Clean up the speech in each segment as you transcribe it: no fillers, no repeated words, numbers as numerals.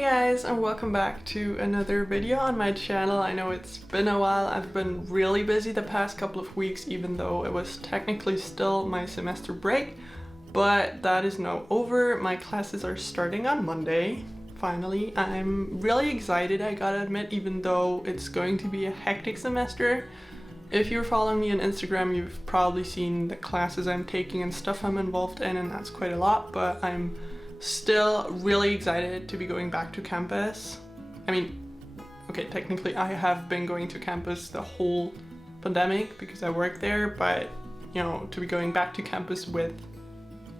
Hey guys, and welcome back to another video on my channel. I know it's been a while. I've been really busy the past couple of weeks, even though it was technically still my semester break, but that is now over. My classes are starting on Monday. Finally, I'm really excited, I gotta admit, even though it's going to be a hectic semester. If you're following me on Instagram, you've probably seen the classes I'm taking and stuff I'm involved in, and that's quite a lot, but I'm still really excited to be going back to campus. I mean, okay, technically I have been going to campus the whole pandemic because I work there, but you know, to be going back to campus with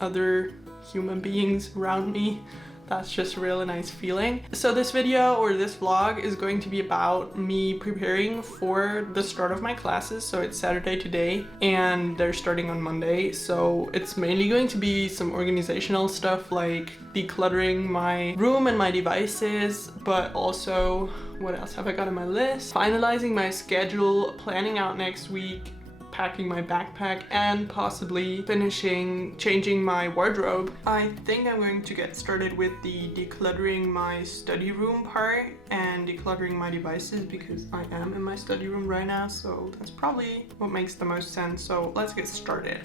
other human beings around me, that's just a really nice feeling. So this video, or this vlog, is going to be about me preparing for the start of my classes. So it's Saturday today and they're starting on Monday. So it's mainly going to be some organizational stuff like decluttering my room and my devices, but also, what else have I got on my list? Finalizing my schedule, planning out next week, packing my backpack, and possibly changing my wardrobe. I think I'm going to get started with the decluttering my study room part and decluttering my devices because I am in my study room right now, so that's probably what makes the most sense. So let's get started.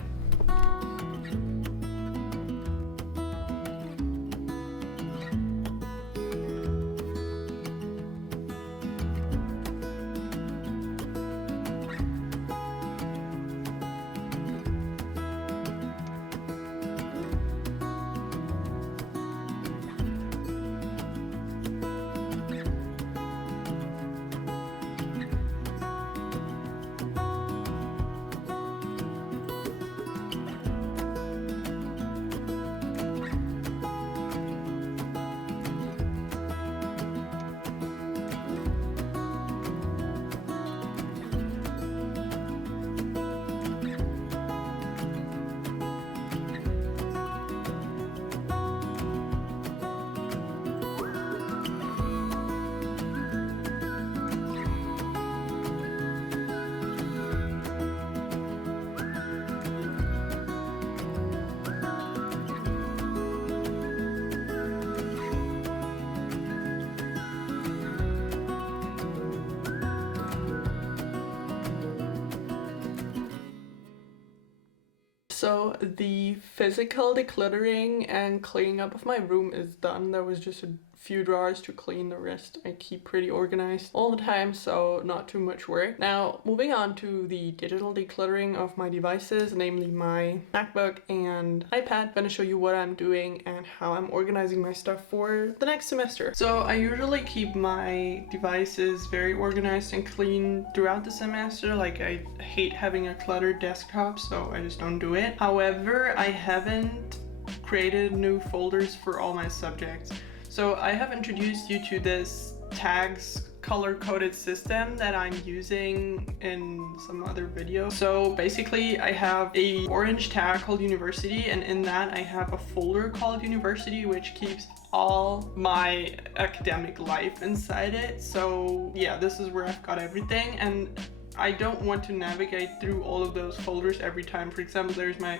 So the physical decluttering and cleaning up of my room is done. There was just a few drawers to clean. The rest I keep pretty organized all the time, so not too much work. Now, moving on to the digital decluttering of my devices, namely my MacBook and iPad. I'm gonna show you what I'm doing and how I'm organizing my stuff for the next semester. So I usually keep my devices very organized and clean throughout the semester. Like, I hate having a cluttered desktop, so I just don't do it. However, I haven't created new folders for all my subjects. So I have introduced you to this tags color-coded system that I'm using in some other video. So basically I have a orange tag called University, and in that I have a folder called University, which keeps all my academic life inside it. So yeah, this is where I've got everything, and I don't want to navigate through all of those folders every time. For example, there's my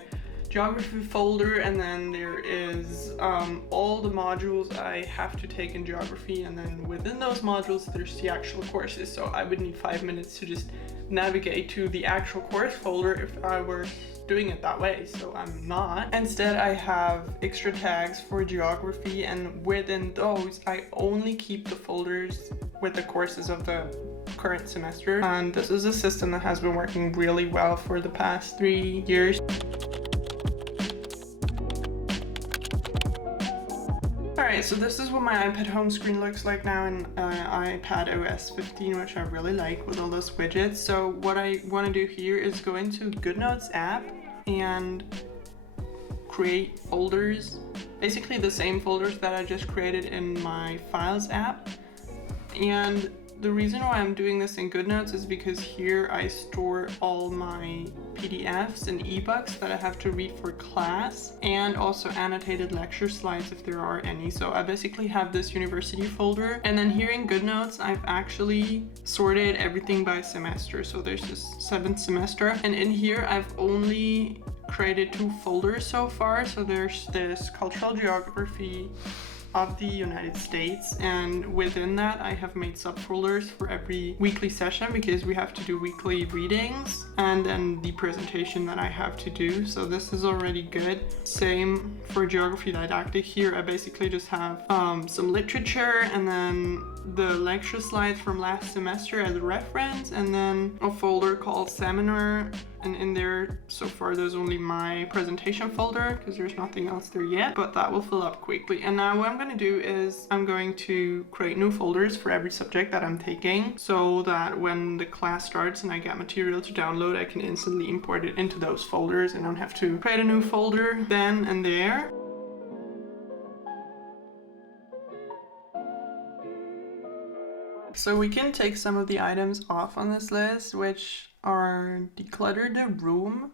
geography folder, and then there is all the modules I have to take in geography, and then within those modules there's the actual courses. So I would need 5 minutes to just navigate to the actual course folder if I were doing it that way, so I'm not. Instead, I have extra tags for geography, and within those I only keep the folders with the courses of the current semester, and this is a system that has been working really well for the past 3 years. Alright, so this is what my iPad home screen looks like now in iPad OS 15, which I really like with all those widgets. So what I want to do here is go into GoodNotes app and create folders, basically the same folders that I just created in my Files app. And the reason why I'm doing this in GoodNotes is because here I store all my PDFs and ebooks that I have to read for class, and also annotated lecture slides if there are any. So I basically have this university folder, and then here in GoodNotes I've actually sorted everything by semester. So there's this 7th semester, and in here I've only created 2 folders so far. So there's this cultural geography of the United States, and within that I have made subfolders for every weekly session because we have to do weekly readings and then the presentation that I have to do. So this is already good. Same for geography didactic. Here I basically just have some literature and then the lecture slides from last semester as a reference, and then a folder called seminar, and in there so far there's only my presentation folder because there's nothing else there yet, but that will fill up quickly. And now what I'm going to do is I'm going to create new folders for every subject that I'm taking so that when the class starts and I get material to download, I can instantly import it into those folders and don't have to create a new folder then and there. So we can take some of the items off on this list, which are declutter the room,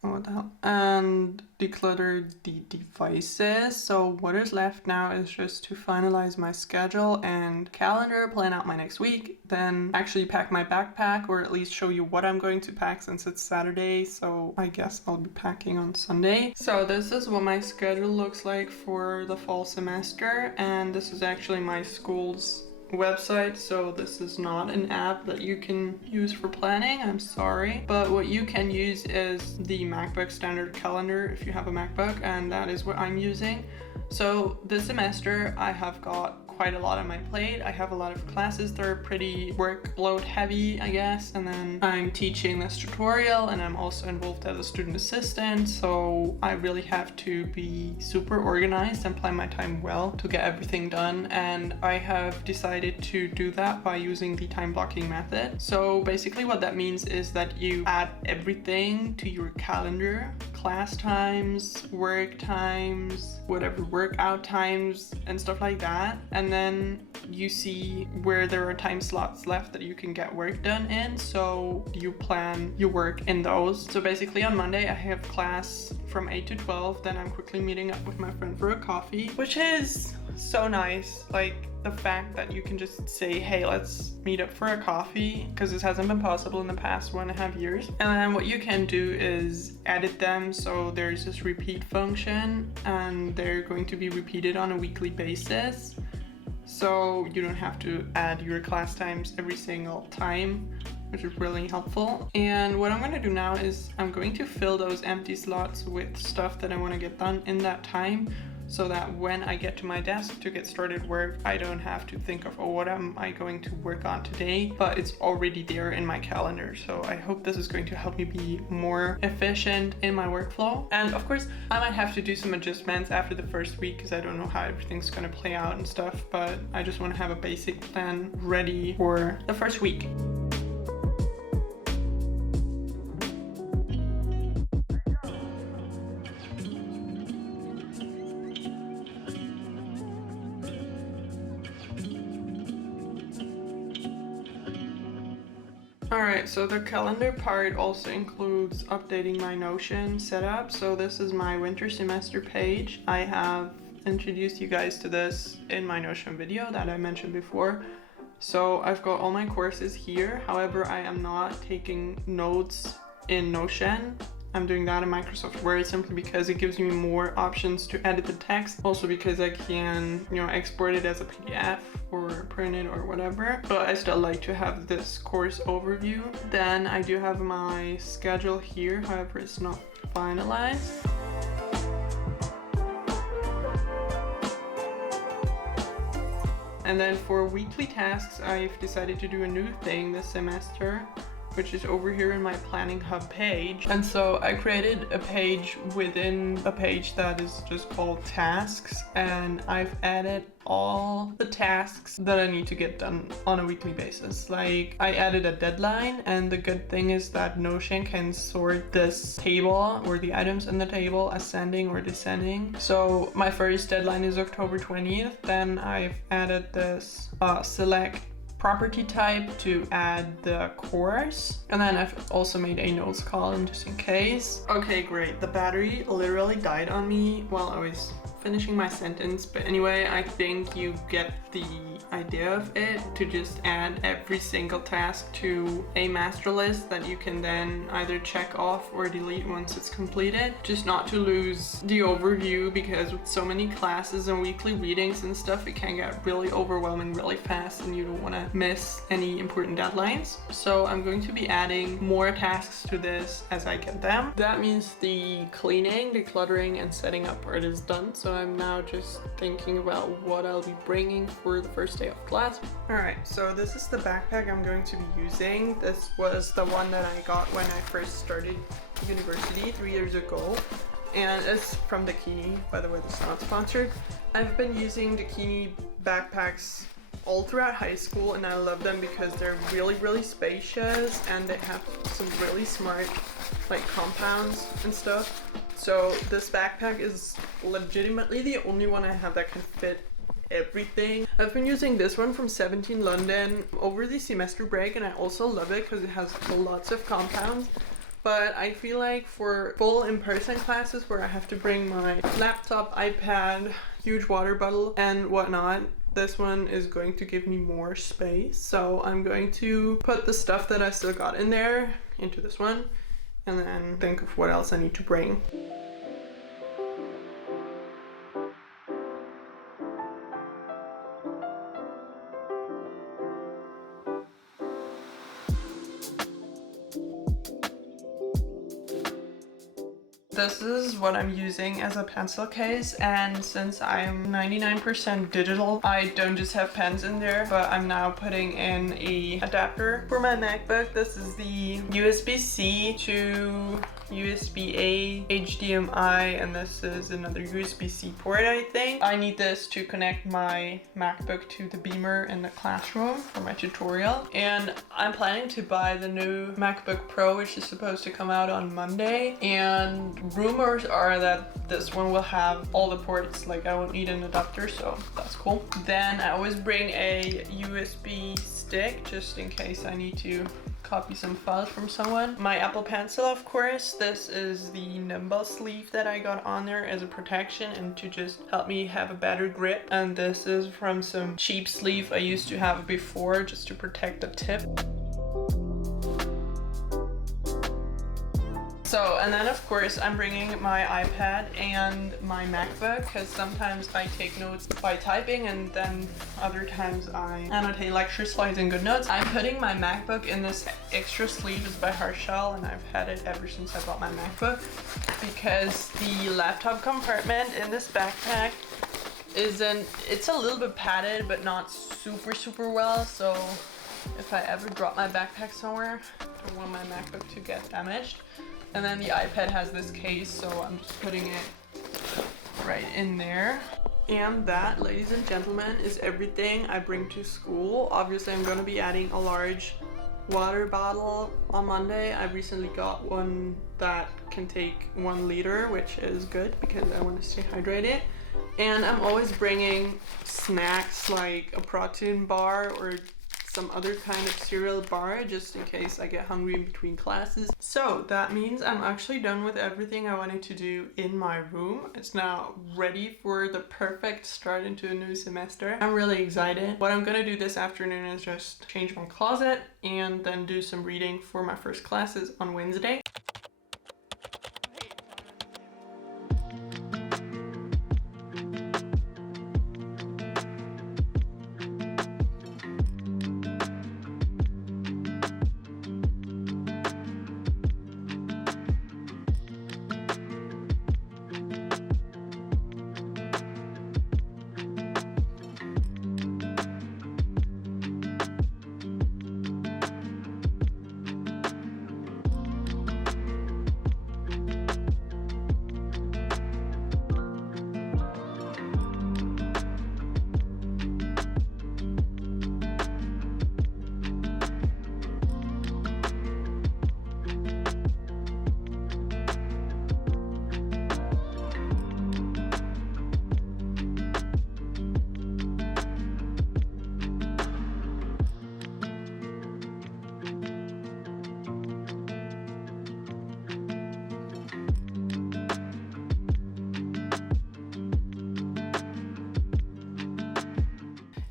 what the hell, and declutter the devices. So what is left now is just to finalize my schedule and calendar, plan out my next week, then actually pack my backpack, or at least show you what I'm going to pack since it's Saturday, so I guess I'll be packing on Sunday. So this is what my schedule looks like for the fall semester, and this is actually my school's website, so this is not an app that you can use for planning, I'm sorry, but what you can use is the MacBook standard calendar if you have a MacBook, and that is what I'm using. So this semester I have got quite a lot on my plate. I have a lot of classes that are pretty workload heavy, I guess, and then I'm teaching this tutorial and I'm also involved as a student assistant, so I really have to be super organized and plan my time well to get everything done, and I have decided to do that by using the time blocking method. So basically what that means is that you add everything to your calendar, class times, work times, whatever workout times and stuff like that, and then you see where there are time slots left that you can get work done in, so you plan your work in those. So basically on Monday I have class from 8 to 12, then I'm quickly meeting up with my friend for a coffee, which is so nice. Like the fact that you can just say, hey, let's meet up for a coffee, because this hasn't been possible in the past 1.5 years. And then what you can do is edit them, so there's this repeat function and they're going to be repeated on a weekly basis, so you don't have to add your class times every single time, which is really helpful. And what I'm going to do now is I'm going to fill those empty slots with stuff that I want to get done in that time, so that when I get to my desk to get started work, I don't have to think of, oh, what am I going to work on today, but it's already there in my calendar. So I hope this is going to help me be more efficient in my workflow. And of course, I might have to do some adjustments after the first week because I don't know how everything's going to play out and stuff, but I just want to have a basic plan ready for the first week. Alright, so the calendar part also includes updating my Notion setup. So this is my winter semester page. I have introduced you guys to this in my Notion video that I mentioned before. So I've got all my courses here. However, I am not taking notes in Notion. I'm doing that in Microsoft Word simply because it gives me more options to edit the text. Also because I can, export it as a PDF or print it or whatever. But I still like to have this course overview. Then I do have my schedule here. However, it's not finalized. And then for weekly tasks, I've decided to do a new thing this semester, which is over here in my Planning Hub page. And so I created a page within a page that is just called Tasks, and I've added all the tasks that I need to get done on a weekly basis. Like, I added a deadline, and the good thing is that Notion can sort this table or the items in the table ascending or descending. So my first deadline is October 20th. Then I've added this select property type to add the course, and then I've also made a notes column just in case. Okay, great. The battery literally died on me while I was finishing my sentence, but anyway, I think you get the idea of it, to just add every single task to a master list that you can then either check off or delete once it's completed, just not to lose the overview, because with so many classes and weekly readings and stuff, it can get really overwhelming really fast and you don't want to miss any important deadlines. So I'm going to be adding more tasks to this as I get them. That means the cleaning, decluttering, and setting up part is done, so I'm now just thinking about what I'll be bringing for the first day of class. Alright, so this is the backpack I'm going to be using. This was the one that I got when I first started university 3 years ago, and it's from Decluttering. By the way, this is not sponsored. I've been using Decluttering backpacks all throughout high school, and I love them because they're really spacious and they have some really smart like compounds and stuff. So this backpack is legitimately the only one I have that can fit everything. I've been using this one from 17 London over the semester break, and I also love it because it has lots of compounds. But I feel like for full in-person classes where I have to bring my laptop, iPad, huge water bottle and whatnot, this one is going to give me more space. So I'm going to put the stuff that I still got in there into this one and then think of what else I need to bring. This is what I'm using as a pencil case, and since I'm 99% digital, I don't just have pens in there, but I'm now putting in a adapter for my MacBook. This is the USB-C to USB-A HDMI, and this is another USB-C port, I think. I need this to connect my MacBook to the beamer in the classroom for my tutorial, and I'm planning to buy the new MacBook Pro, which is supposed to come out on Monday, and rumors are that this one will have all the ports, like I won't need an adapter, so that's cool. Then I always bring a USB stick just in case I need to copy some files from someone. My Apple Pencil, of course. This is the nimble sleeve that I got on there as a protection and to just help me have a better grip. And this is from some cheap sleeve I used to have before just to protect the tip. So, and then of course I'm bringing my iPad and my MacBook because sometimes I take notes by typing and then other times I annotate lecture slides in GoodNotes. I'm putting my MacBook in this extra sleeve. It's by Harshal and I've had it ever since I bought my MacBook because the laptop compartment in this backpack it's a little bit padded but not super well, so if I ever drop my backpack somewhere, I don't want my MacBook to get damaged. And then the iPad has this case, so I'm just putting it right in there. And that, ladies and gentlemen, is everything I bring to school. Obviously, I'm going to be adding a large water bottle on Monday. I recently got one that can take 1 liter, which is good because I want to stay hydrated. And I'm always bringing snacks like a protein bar or some other kind of cereal bar just in case I get hungry in between classes. So that means I'm actually done with everything I wanted to do in my room. It's now ready for the perfect start into a new semester. I'm really excited. What I'm gonna do this afternoon is just change my closet and then do some reading for my first classes on Wednesday.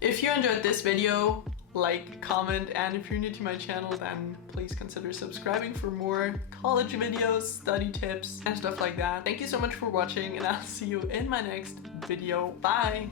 If you enjoyed this video, like, comment, and if you're new to my channel, then please consider subscribing for more college videos, study tips, and stuff like that. Thank you so much for watching, and I'll see you in my next video. Bye!